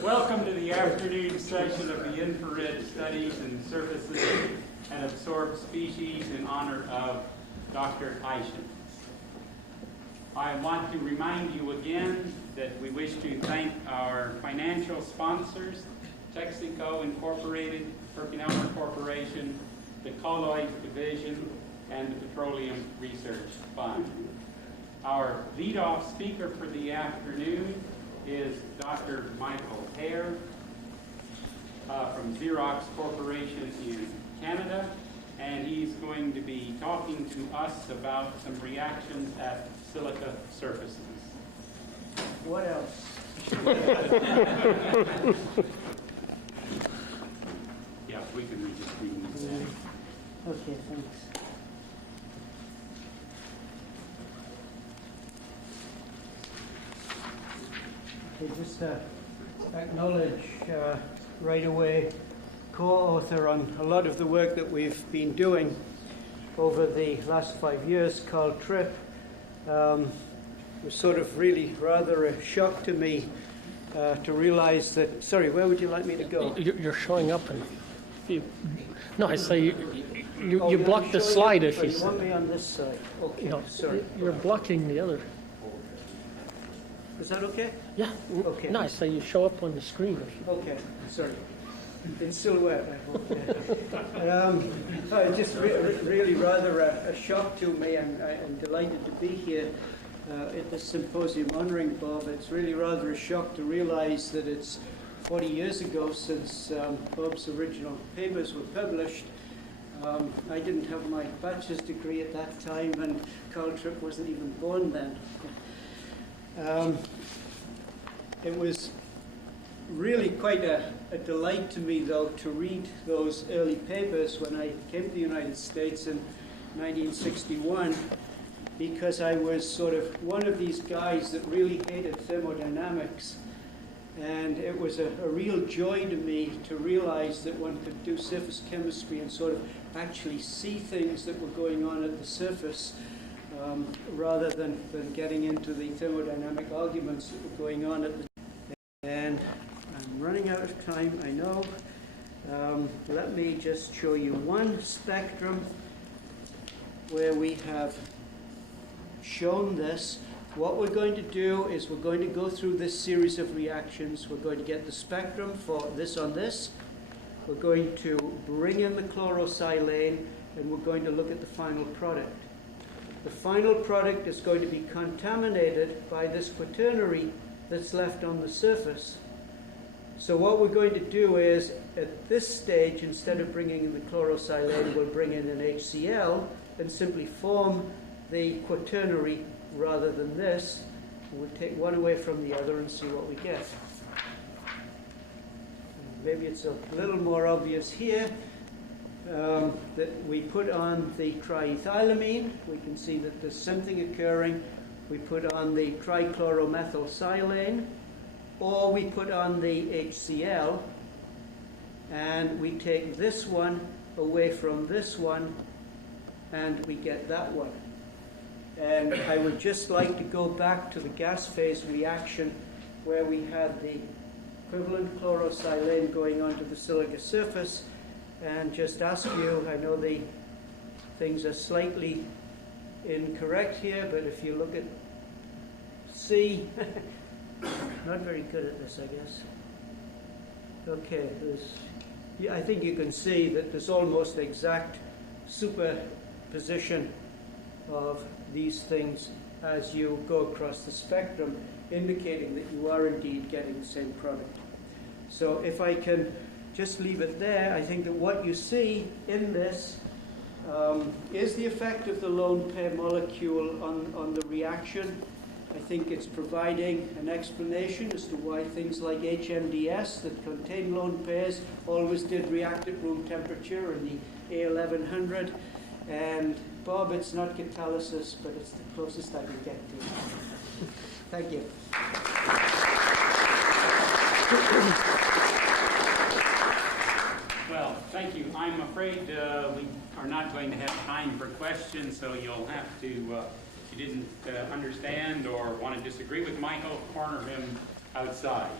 Welcome to the afternoon session of the Infrared Studies in Surfaces and Absorbed Species in honor of Dr. Eischen. I want to remind you again that we wish to thank our financial sponsors, Texaco Incorporated, PerkinElmer Corporation, the Colloid Division, and the Petroleum Research Fund. Our lead-off speaker for the afternoon is Dr. Michael Hare from Xerox Corporation in Canada, and he's going to be talking to us about some reactions at silica surfaces. What else? Yeah, we can just read that. Okay, thanks. Okay, just acknowledge right away co-author on a lot of the work that we've been doing over the last 5 years, Carl Tripp. It was sort of really rather a shock to me to realize that, sorry, where would you like me to go? You're showing up and no, I say you blocked the slide if you want me on this side. Okay, no, sorry. You're blocking the other. Is that okay? Yeah. Okay. No, I say you show up on the screen. Okay, sorry. In silhouette, I hope. Just really rather a shock to me. I'm delighted to be here at this symposium honoring Bob. It's really rather a shock to realize that it's 40 years ago since Bob's original papers were published. I didn't have my bachelor's degree at that time, and Carl Tripp wasn't even born then. It was really quite a delight to me, though, to read those early papers when I came to the United States in 1961, because I was sort of one of these guys that really hated thermodynamics. And it was a real joy to me to realize that one could do surface chemistry and sort of actually see things that were going on at the surface, rather than getting into the thermodynamic arguments that were going on at the And I'm running out of time, I know. Let me just show you one spectrum where we have shown this. What we're going to do is we're going to go through this series of reactions. We're going to get the spectrum for this on this. We're going to bring in the chlorosilane, and we're going to look at the final product. The final product is going to be contaminated by this quaternary that's left on the surface. So what we're going to do is, at this stage, instead of bringing in the chlorosilane, we'll bring in an HCl and simply form the quaternary rather than this. We'll take one away from the other and see what we get. Maybe it's a little more obvious here. That we put on the triethylamine. We can see that there's something occurring. We put on the trichloromethylsilane, or we put on the HCl, and we take this one away from this one, and we get that one. And I would just like to go back to the gas phase reaction where we had the equivalent chlorosilane going onto the silica surface, and just ask you, I know the things are slightly incorrect here, but if you look at C, not very good at this, I guess. Okay, I think you can see that there's almost exact superposition of these things as you go across the spectrum, indicating that you are indeed getting the same product. So if I can just leave it there, I think that what you see in this is the effect of the lone pair molecule on the reaction. I think it's providing an explanation as to why things like HMDS that contain lone pairs always did react at room temperature in the A1100. And Bob, it's not catalysis, but it's the closest I can get to. Thank you. Well, thank you. I'm afraid we are not going to have time for questions, so you'll have to, if you didn't understand or want to disagree with Michael, corner him outside.